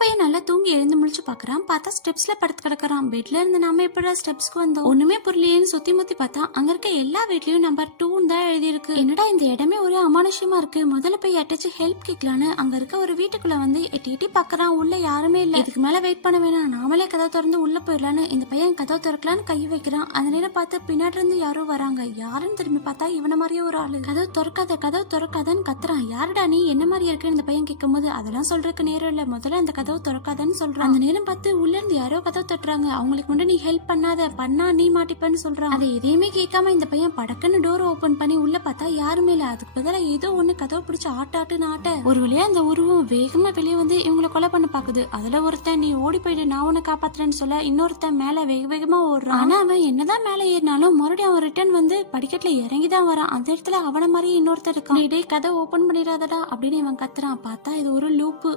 பையன் நல்லா தூங்கி எழுந்து முழிச்சு பாக்குறான். பார்த்தா ஸ்டெப்ஸ்ல படுத்து கிடக்குறான். பெட்ல இருந்து நம்ம எப்படா ஸ்டெப்ஸ்க்கு வந்தோம்? ஒண்ணுமே புரியலையேன்னு சுத்தி முத்தி பார்த்தா அங்க இருக்க எல்லா வீட்லயும் நம்பர் 2 தான் எழுதி இருக்கு. என்னடா இந்த இடமே ஒரு அமானுஷ்யமா இருக்கு. முதல்ல போய் யார்ட்டாச்சும் ஹெல்ப் கேட்கலான்னு அங்க இருக்க ஒரு வீட்டுக்குள்ள வந்து எட்டி எட்டி பாக்குறான். உள்ள யாருமே இல்ல. இதுக்கு மேல வெயிட் பண்ண வேணாம், நாமளே கதவு திறந்து உள்ள போயிடலான்னு இந்த பையன் கதவு திறக்கலான்னு கை வைக்கிறான். அந்த நேரம் பார்த்து பின்னாடி இருந்து யாரோ வராங்க. யாருன்னு திரும்பி பார்த்தா இவன மாதிரியே ஒரு ஆளு. கதவு திறக்காதன்னு கத்துறான். யாருடா நீ, என்ன மாதிரி இருக்குன்னு இந்த பையன் கேட்கும் போது அதெல்லாம் சொல்றதுக்கு நேரம் இல்ல, முதல்ல அந்த கதவு திறக்காதன்னு சொல்றான். அந்த நேரம் பார்த்து உள்ள இருந்து யாரோ கதவு தட்டுறாங்க. அவங்களுக்கு முன்னாடி நீ ஹெல்ப் பண்ணா நீ மாட்டிப்பன்னு சொல்றான். அதை எதையுமே கேட்காம இந்த பையன் படக்குன்னு டோர் ஓபன் பண்ணி உள்ள பார்த்தா யாருமே இல்ல. அதுக்கு பதிலா ஏதோ ஒண்ணு கதவை பிடிச்சு ஆட்ட ஒரு வழியா அந்த உருவம் வேகமா வெளியே வந்து இவங்களை கொலை பண்ண பாக்குது. அதுல ஒருத்தன் நீ ஓடி போயிட்டு நான் உன்னை காப்பாத்துறேன்னு சொல்ல இன்னொருத்தன் மேல வேக வேகமா ஓடுறான். ஆனா அவன் என்னதான் மேல ஏறினாலும் மறுபடியும் அவன் ரிட்டர்ன் வந்து படிக்கட்டுல இறங்கிதான் வரான். அந்த இடத்துல அவன மாதிரி இன்னொருத்தர் இருக்கான். டேய் கதை ஓபன் பண்ணிடாதடா அப்படின்னு இவன் கத்துறான். பார்த்தா இது ஒரு லூப்பு.